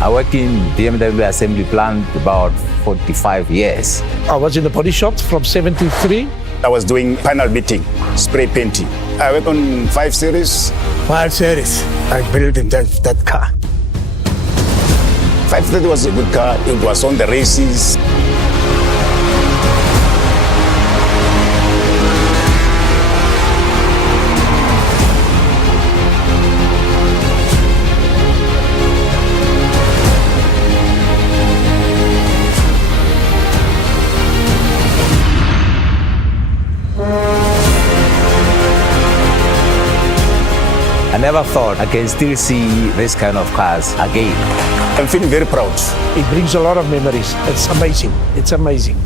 I worked in BMW assembly plant about 45 years. I was in the body shop from 73. I was doing panel beating, spray painting. I work on 5 Series. 5 Series. I built in that car. 530 was a good car. It was on the races. I never thought I can still see this kind of cars again. I'm feeling very proud. It brings a lot of memories. It's amazing. It's amazing.